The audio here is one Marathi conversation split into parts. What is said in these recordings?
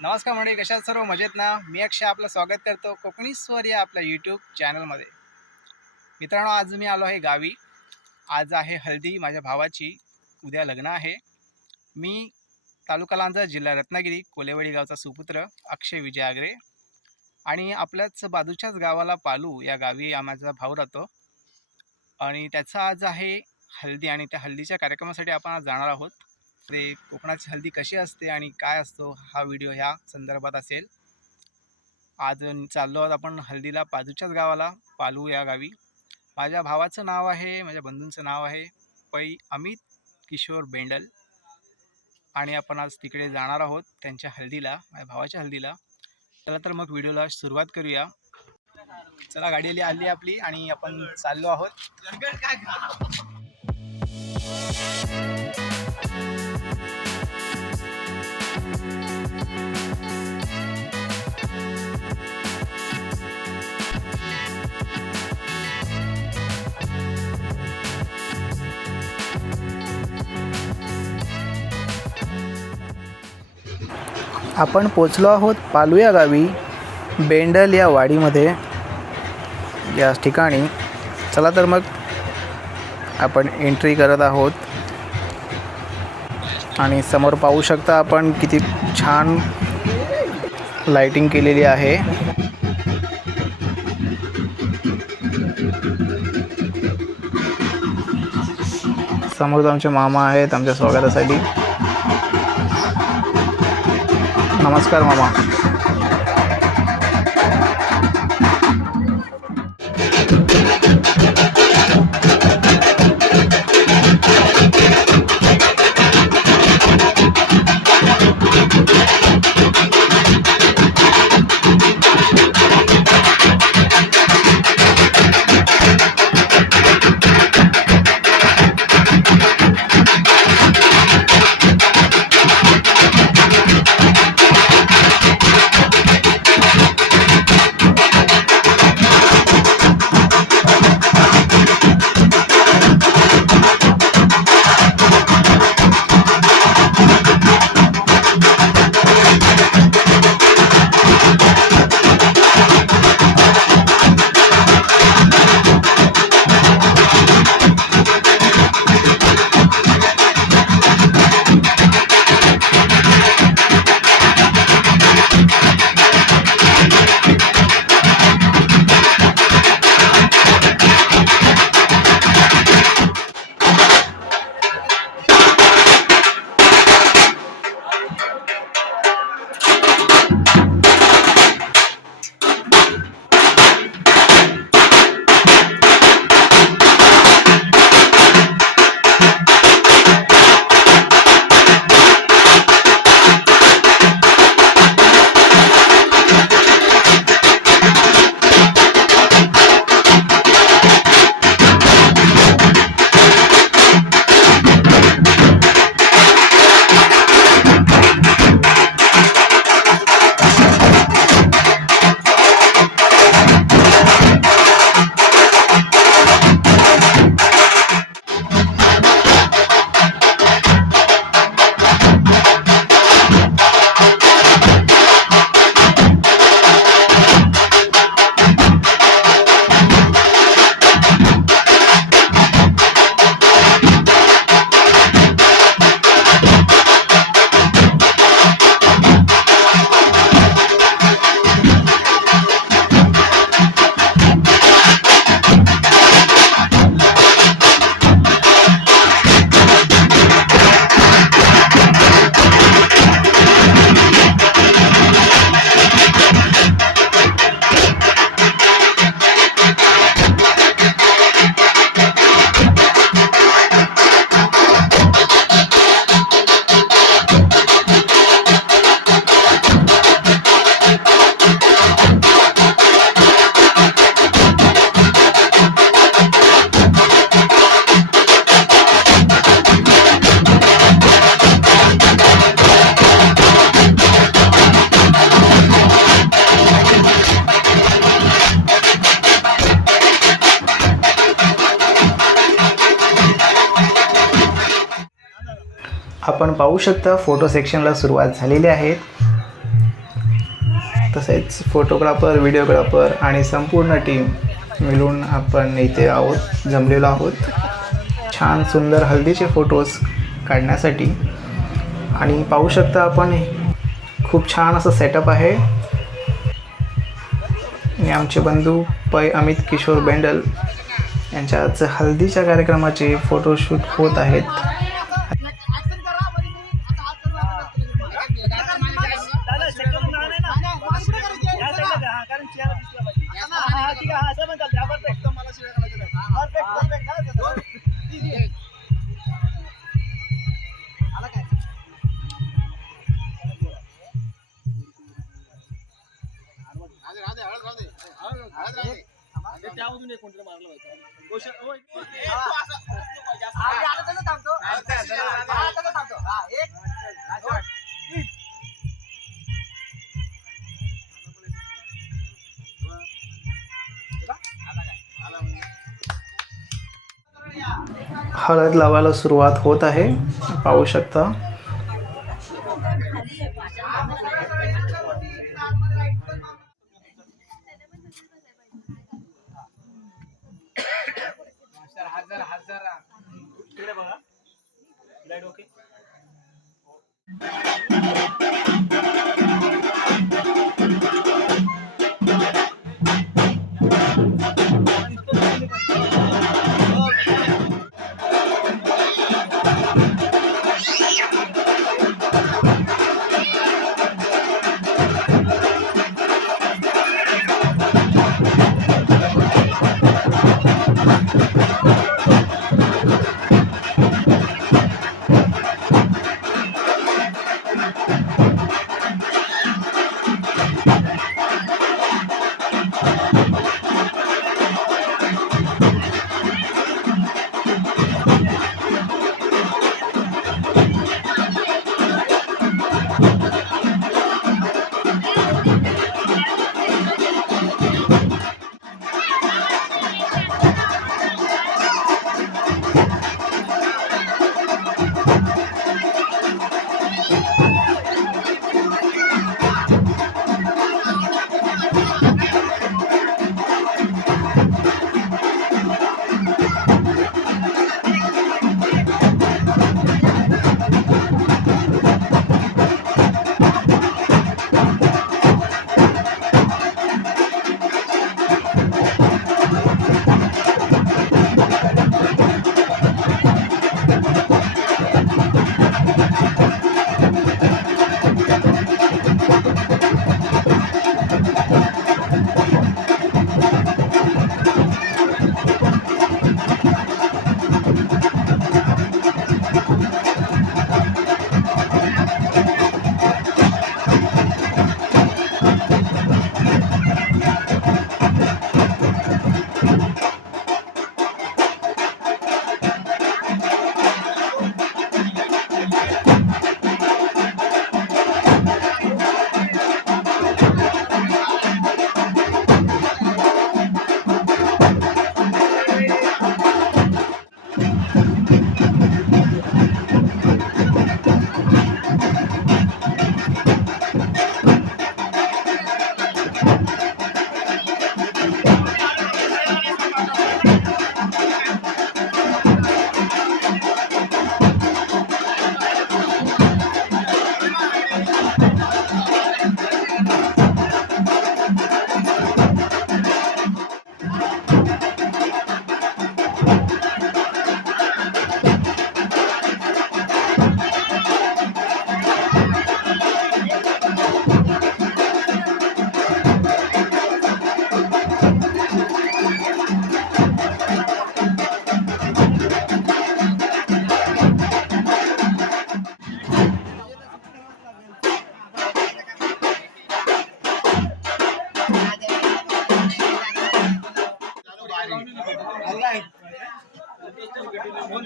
नमस्कार मंडळी, कशा सर्व मजेत ना? मी अक्षय आपलं स्वागत करतो कोकणी स्वर या आपल्या यूट्यूब चॅनलमध्ये. मित्रांनो, आज मी आलो आहे गावी. आज आहे हळदी माझ्या भावाची, उद्या लग्न आहे. मी तालुका लांजा, जिल्हा रत्नागिरी, कोलेवाडी गावचा सुपुत्र अक्षय विजय आगरे आणि आपल्याच बाजूच्याच गावाला पालू या गावी माझा भाऊ राहतो आणि त्याचा आज आहे हळदी आणि त्या हळदीच्या कार्यक्रमासाठी आपण आज जाणार आहोत. ते कोकणाची हल्दी कशी असते आणि काय असतो हा व्हिडिओ ह्या संदर्भात असेल. आज चाललो आहोत आपण हल्दीला, बाजूच्याच गावाला पालू या गावी. माझ्या भावाचं नाव आहे, माझ्या बंधूंचं नाव आहे पै अमित किशोर बेंडल आणि आपण आज तिकडे जाणार आहोत त्यांच्या हल्दीला, माझ्या भावाच्या हल्दीला. चला तर मग व्हिडिओला सुरुवात करूया. चला, गाडी आली आपली आणि आपण चाललो आहोत. आपण पोचलो आहोत पालू या गावी, बेंडल या वाडीमध्ये, या ठिकाणी. चला तर मग आपण एंट्री करत आहोत आणि समोर पाहू शकता आपण किती छान लाइटिंग केलेली आहे. समोर आमचे मामा आहेत आमच्या स्वागतासाठी. नमस्कार मामा. आपण पाहू शकता फोटो सेक्शनला सुरुवात झालेली आहे. तसेच फोटोग्राफर, व्हिडिओग्राफर आणि संपूर्ण टीम मिळून आपण इथे आहोत, जमलेलो आहोत छान सुंदर हल्दीचे फोटोज काढण्यासाठी. आणि पाहू शकता आपण खूप छान असं सेटअप आहे. आणि आमचे बंधू पै अमित किशोर बेंडल यांच्या आज हल्दीच्या कार्यक्रमाचे फोटोशूट होत आहेत. हळद लावायला सुरुवात होत आहे, पाहू शकता.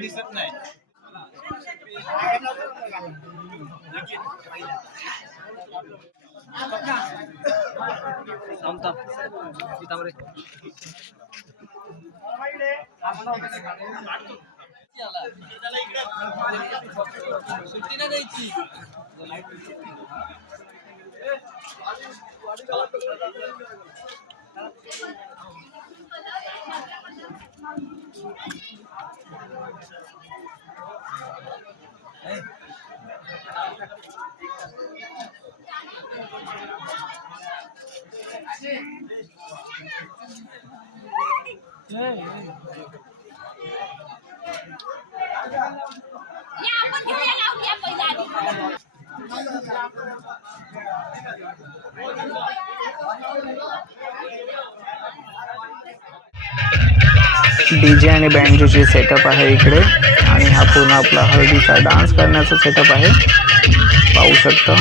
दिसत नाही. सुट्टी नाही द्यायची. डीजे आणि बँजोची सेटअप आहे इकडे आणि हा पूर्ण आपला हळदीचा डान्स करण्याचा सेटअप आहे, पाहू शकता।